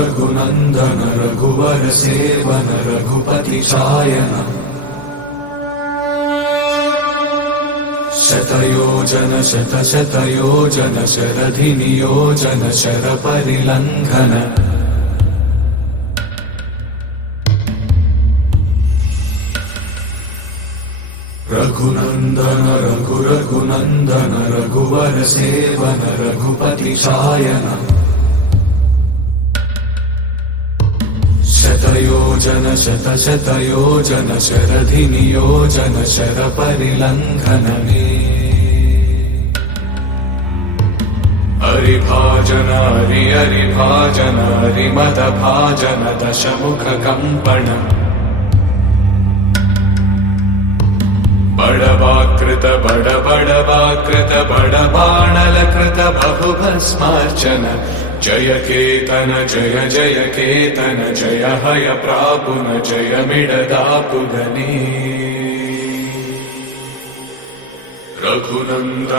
रघुनन्दन रघुवर सेवन रघुपति शायन शतयोजन शतशतयोजन शरधि नियोजन शरपरिलङ्घन रघुनन्दन रघुनन्दन रघुवर सेवन रघुपति शायन शतयोजन शतशतयोजन शरधि नियोजन शरपरिलङ्घन हरिभाजन हरिभाजन हरिमदभाजन दशमुख कम्पण बड़वाकृत बड़वाकृत बड़बाणलकृत बहुभस्मार्चन जय केतन जय जय केतन जय हय प्रापुन जय मिडदापुगनी रघुनंदन